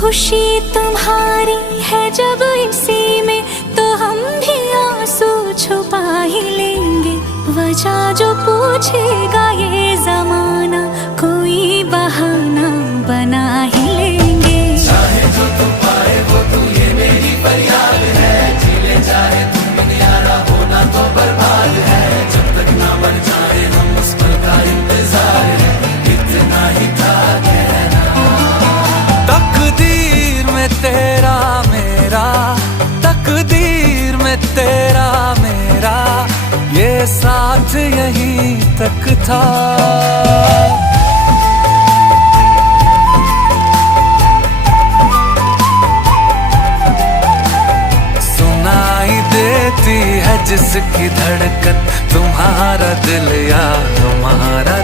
खुशी तुम्हारी है जब इसी में, तो हम भी आंसू छुपा ही लेंगे। वजह जो पूछेगा ये जमाना, कोई बहाना बना ही लेंगे। चाहे जो तू पाए वो तू, ये मेरी फरियाद है। जीले चाहे तुम यारा, होना तो बर्बाद है। जब तक ना बन जाए हम, उस पल का इंतजार है। इतना ही था कहना। तकदीर में तेरा मेरा, तकदीर में तेरा मेरा, ये साथ यहीं तक था। सुनाई देती है जिसकी धड़कन, तुम्हारा दिल या हमारा